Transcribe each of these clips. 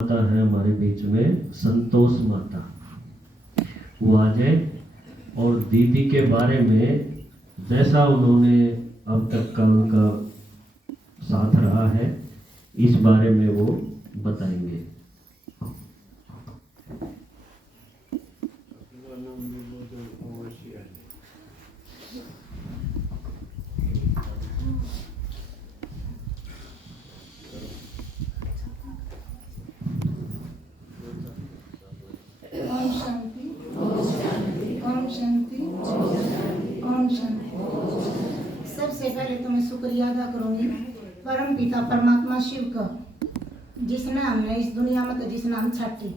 माता है हमारे बीच में, संतोष माता, वो आ जाए और दीदी के बारे में जैसा उन्होंने अब तक का उनका साथ रहा है इस बारे में वो बताएंगे। ओम शांति, ओम शांति, ओम शांति। सबसे पहले तो मैं शुक्रिया अदा करूंगी परम पिता परमात्मा शिव का, जिसने हमने इस दुनिया में तो जिसने हम छाटी।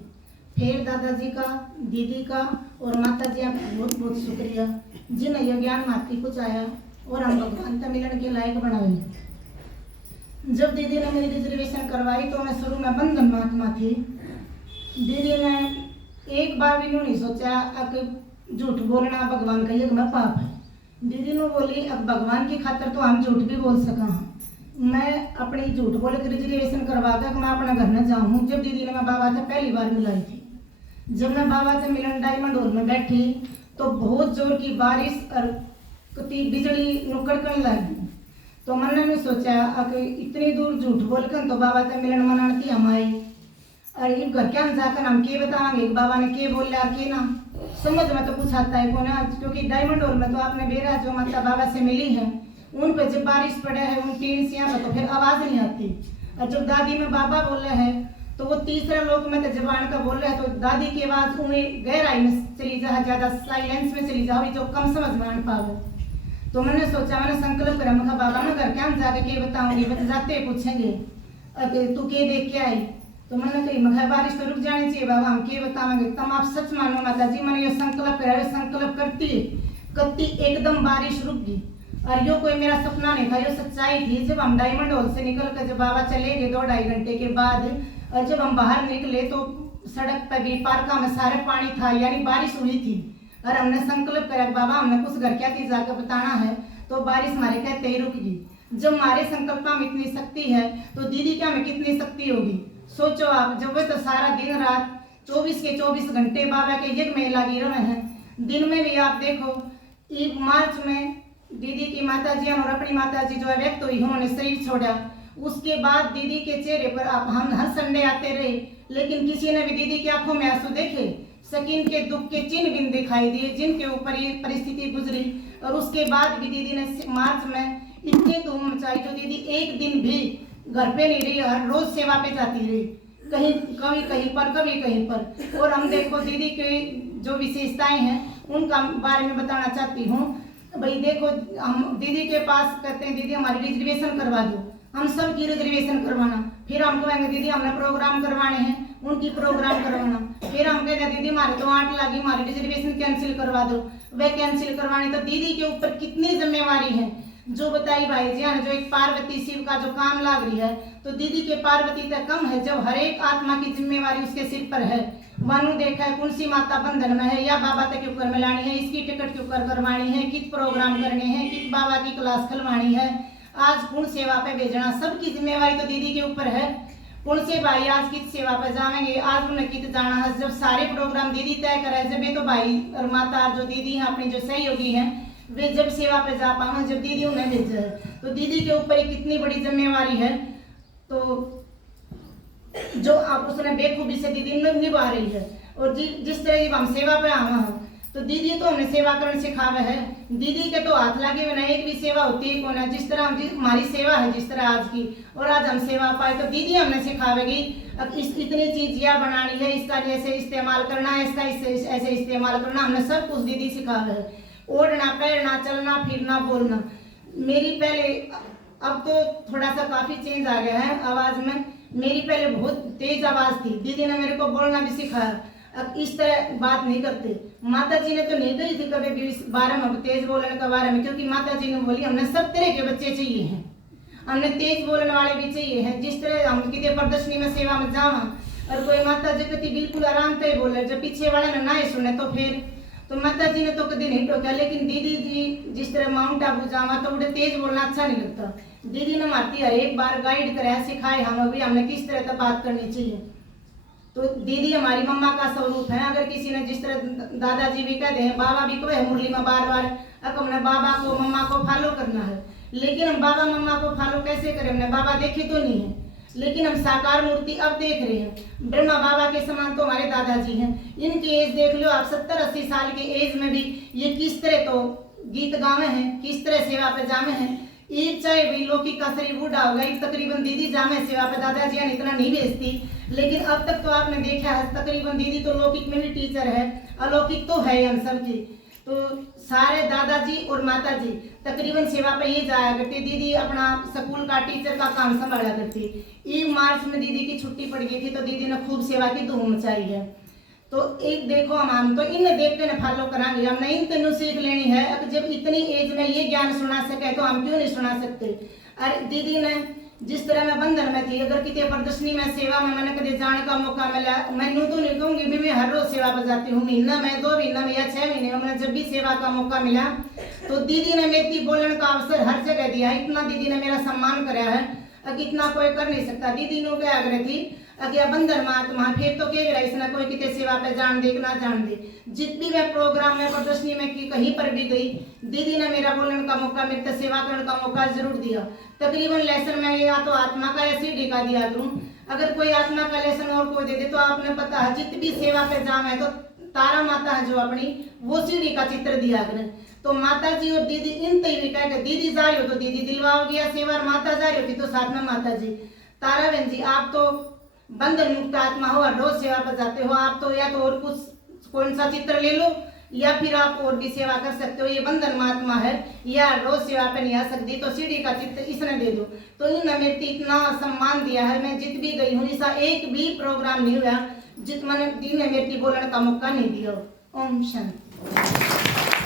फिर दादाजी का, दीदी का और माता जी का बहुत बहुत शुक्रिया, जिन्हें यह ज्ञान मार्ग कुछ आया और हम भगवान का मिलन के लायक बनाए। जब दीदी ने मेरी रिजर्वेशन करवाई तो मैं शुरू में बंधन महात्मा थी। दीदी ने एक बार भी नहीं सोचा अब झूठ बोलना भगवान का यज्ञ में पाप है। दीदी ने बोली अब भगवान की खातर तो हम झूठ भी बोल सका। मैं अपनी झूठ बोल के रिजर्वेशन करवा कर मैं अपना घर में जाऊँ। जब दीदी ने मैं बाबा से पहली बार मिलाई थी, जब मैं बाबा से मिलन डायमंड हॉल में बैठी तो बहुत जोर की बारिश और बिजली कड़कने लगी। तो मैंने नहीं सोचा अब इतनी दूर झूठ बोल कर तो बाबा से मिलन मनाती हम आई। अरे घर क्या जाकर हम के बताएंगे बाबा ने के बोला के ना समझ में तो कुछ आता है को ना, क्योंकि डायमंड हॉल में तो आपने बेरा जो माता बाबा से मिली है उन पर जब बारिश पड़े है उन टीन से यहाँ तो फिर आवाज नहीं आती। और जब दादी में बाबा बोल रहे हैं तो वो तीसरा लोक में तो जबान का बोल रहे हैं तो दादी की आवाज उन्हें गहराई में चली जा, ज्यादा साइलेंस में चली जाओ जो कम समझ में आने पाओ। तो मैंने सोचा, मैंने संकल्प करा, मैं बाबा मैं घर क्या जाके के बताऊंगी, जाते पूछेंगे तू के देख के आई। तो मैंने कही मैं बारिश तो रुक जानी चाहिए बाबा, हम के बताएंगे। तब आप सच मानो माता जी, मैंने ये संकल्प करा, संकल्प करती एकदम बारिश रुक गई। और यो कोई मेरा सपना नहीं था, यो सच्चाई थी। जब हम डायमंड हॉल से निकल कर जब बाबा चले गए 2-2.5 घंटे के बाद, और जब हम बाहर निकले तो सड़क पर भी पार्का में सारे पानी था, यानी बारिश हुई थी। और हमने संकल्प करा बाबा हमने कुछ घर क्या थी जाकर बताना है, तो बारिश हमारे कहते ही रुक गई। जब हमारे संकल्प में इतनी शक्ति है तो दीदी क्या में कितनी शक्ति होगी। सोचो आप, जब वे तो सारा दिन रात 24 के 24 घंटे बाबा के यज्ञ में लगी रहे हैं। दिन में भी आप देखो, मार्च में दीदी की माता जी और अपनी माता जी जो व्यक्त हुई उन्होंने शरीर छोड़ा। उसके बाद दीदी के चेहरे पर आप हम हर संडे आते रहे, लेकिन किसी ने भी दीदी की आंखों में आंसू देखे, सकीन के दुख के चिन्ह बिन दिखाई दिए जिनके ऊपर ये परिस्थिति गुजरी। और उसके बाद भी दीदी ने मार्च में इतनी धूम मचाई जो दीदी एक दिन भी घर पे नहीं रही, हर रोज सेवा पे जाती रही, कहीं कभी कहीं पर कभी कहीं पर। और हम देखो दीदी के जो विशेषताएं हैं उनका बारे में बताना चाहती हूँ। भाई देखो, हम दीदी के पास कहते हैं दीदी हमारी रिजर्वेशन करवा दो, हम सब की रिजर्वेशन करवाना। फिर हम कहेंगे दीदी हमने प्रोग्राम करवाने हैं, उनकी प्रोग्राम करवाना। फिर हम कहते हैं दीदी हमारे तो 8 लगी, हमारी रिजर्वेशन कैंसिल करवा दो, वह कैंसिल करवानी। तो दीदी के ऊपर कितनी जिम्मेवारी है जो बताई भाई जी। जो एक पार्वती शिव का जो काम लाग रही है तो दीदी के पार्वती तक कम है, जब हर एक आत्मा की जिम्मेवारी उसके सिर पर है। मानो देखा है कौन सी माता बंधन में है या बाबा तक ऊपर में लानी है, इसकी टिकट के ऊपर करवानी है, किस प्रोग्राम करने हैं, किस बाबा की क्लास खलवानी है, आज पूर्ण सेवा पे भेजना, सबकी जिम्मेवारी तो दीदी के ऊपर है। कौन से भाई आज किस सेवा पे जाएंगे, आज उन्हें कित जाना है, जब सारे प्रोग्राम दीदी तय करे। जब ये तो भाई और माता जो दीदी हैं अपनी जो सहयोगी हैं वे जब सेवा पे जा पाना, जब दीदी उन्हें भेज है तो दीदी के ऊपर एक कितनी बड़ी जिम्मेवारी है। तो जो आप उसने बेखूबी से दीदी निभा रही है। और जिस तरह हम सेवा पे आवा हैं तो दीदी तो हमें सेवा करना सिखावे है। दीदी के तो हाथ लगे बिना एक भी सेवा होती है कौन है। जिस तरह हमारी सेवा है जिस तरह आज की, और आज हम सेवा पाए तो दीदी हमने सिखावेगी अब इतनी चीज यह बनानी है, इसका जैसे इस्तेमाल करना है, इसका ऐसे इस्तेमाल करना, हमने सब कुछ दीदी सिखावे है। ओढ़ना, पैरना, चलना, फिरना, बोलना। मेरी पहले, अब तो थोड़ा सा काफी चेंज आ गया है आवाज में। मेरी पहले बहुत तेज आवाज थी, दीदी ने मेरे को बोलना भी सिखाया। अब इस तरह बात नहीं करते। माता जी ने तो नहीं कही थी कभी भी इस बारे में तेज बोलने के बारे में, क्योंकि माता जी ने बोली हमने सब तरह के बच्चे चाहिए हैं, हमने तेज बोलने वाले भी चाहिए हैं। जिस तरह हम किसी प्रदर्शनी में सेवा में जावा और कोई माता जी कहती बिल्कुल आराम से बोले, जब पीछे वाले ने ना ही सुने तो माता जी ने तो कभी नहीं टोका। लेकिन दीदी जी जिस तरह माउंट आबू जावा तो उन्हें तेज बोलना अच्छा नहीं लगता। दीदी ने मारती हर एक बार गाइड कराया, सिखाए हमें भी हमने किस तरह से बात करनी चाहिए। तो दीदी हमारी मम्मा का स्वरूप है। अगर किसी ने जिस तरह दादाजी भी कहते हैं, बाबा भी कहे मुरली में बार बार हमने बाबा को मम्मा को फॉलो करना है, लेकिन हम बाबा मम्मा को फॉलो कैसे करें? हमने बाबा देखे तो नहीं है, लेकिन हम साकार मूर्ति अब देख रहे हैं। ब्रह्मा बाबा के समान तो हमारे दादाजी हैं। इनकी एज देख लो आप, 70-80 साल के एज में भी ये किस तरह तो गीत गावे हैं, किस तरह सेवा पे जामे हैं। एक चाहे भी लौकिक का शरीर बूढ़ा हो गया, तकरीबन दीदी जामे सेवा पे, दादाजी ने इतना नहीं भेजती, लेकिन अब तक तो आपने देखा है तकरीबन दीदी तो लौकिक में भी टीचर है, अलौकिक तो है हम सबकी। तो सारे दादाजी और माताजी तकरीबन सेवा पे ये जाया करती। दीदी अपना स्कूल का टीचर का काम संभाला करती। ई मार्च में दीदी की छुट्टी पड़ गई थी, तो दीदी ने खूब सेवा की धूम मचाई है। तो एक देखो हम तो इन्हें देख के फॉलो करांगे, हम नहीं तेनों सीख लेनी है। अब जब इतनी एज में ये ज्ञान सुना सके तो हम क्यों नहीं सुना सकते? अरे दीदी ने जिस तरह मैं बंधन में थी, अगर किसी प्रदर्शनी में सेवा में मैंने कभी जाने का मौका मिला, मैनू तो नहीं कहूंगी मैं हर रोज सेवा पर जाती हूँ, महीना में 2 महीना में या 6 महीने में मैंने जब भी सेवा का मौका मिला तो दीदी ने मेरी बोलने का अवसर हर जगह दिया है। इतना दीदी ने मेरा सम्मान कराया है, इतना कोई कर नहीं सकता। दीदी ने क्या आग्रह थी अगर बंदर महात्मा फिर तो कह रहा इसने कोई कितने सेवा पे जान दे ना जान दे। जितनी मैं प्रोग्राम में प्रदर्शनी में की कहीं पर भी गई, दीदी ने मेरा बोलने का मौका, मेरे सेवा करने का मौका जरूर दिया। तकरीबन लेसन में या तो आत्मा का या सीढ़ी का दिया करूं, अगर कोई आत्मा का लेसन और कोई दे दे तो आपने पता है जितनी भी सेवा पे जाम है तो तारा माता है जो अपनी वो सीढ़ी का चित्र दिया करें। तो माता जी और दीदी इन तय कह दीदी जा रही हो तो दीदी दिलवा हो गया सेवा, माता जा रही होती तो साथ में माता जी। तारा बहन जी आप तो बंधन मुक्त आत्मा हो और रोज सेवा पर जाते हो, आप तो या तो और कुछ कौन सा चित्र ले लो या फिर आप और भी सेवा कर सकते हो। ये बंधन महात्मा है या रोज सेवा पे नहीं आ सकती तो सीढ़ी का चित्र इसने दे दो। तो इन्होंने मेरे इतना सम्मान दिया है, मैं जित भी गई हूँ ऐसा एक भी प्रोग्राम नहीं हुआ जित मैंने दी ने मेरे बोलने का मौका नहीं दिया। ओम शांति।